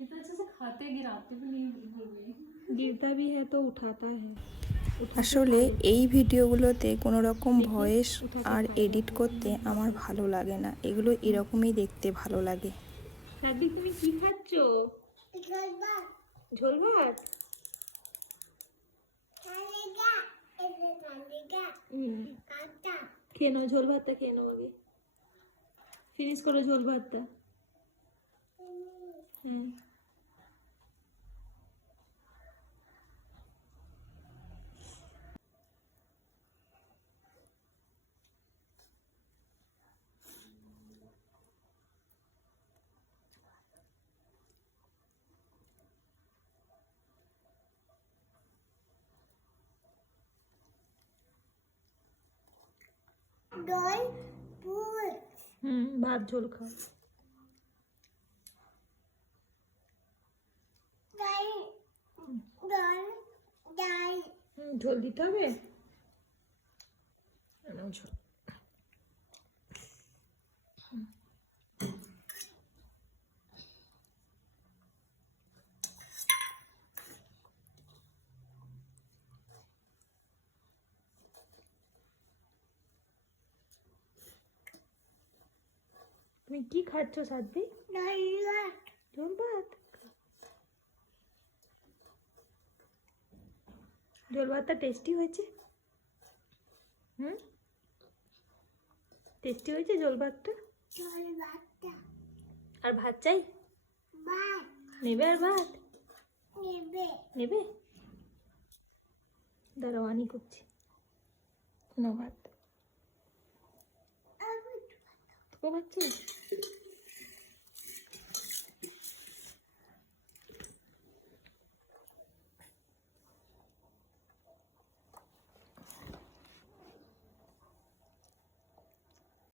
इतना अच्छे से खाते गिराते भी नहीं बिल्कुल भी। गिरता भी है तो उठाता है। আসলে এই ভিডিওগুলোতে কোনো রকম ভয়েস আর এডিট করতে আমার ভালো লাগে না, এগুলো এরকমই দেখতে ভালো লাগে। সাদি তুমি কি খাচ্ছ? ঝোল ভাত। খেয়ে নাও, ঝোল ভাতটা খেয়ে নাও আগে। ফিনিশ করো ঝোল ভাতটা। হুম। ভাত ঝোল খাও। ঝোল দিতে হবে। ঝোল তুমি কি খাচ্ছ সাদি? ঝোল ভাত। ঝোল ভাতটা টেস্টি হয়েছে? টেস্টি হয়েছে ঝোল ভাতটা? আর ভাত চাই? নেবে আর ভাত? নেবে? দাঁড়াও আনি করছি। না ভাত তোকে ভাত চাই?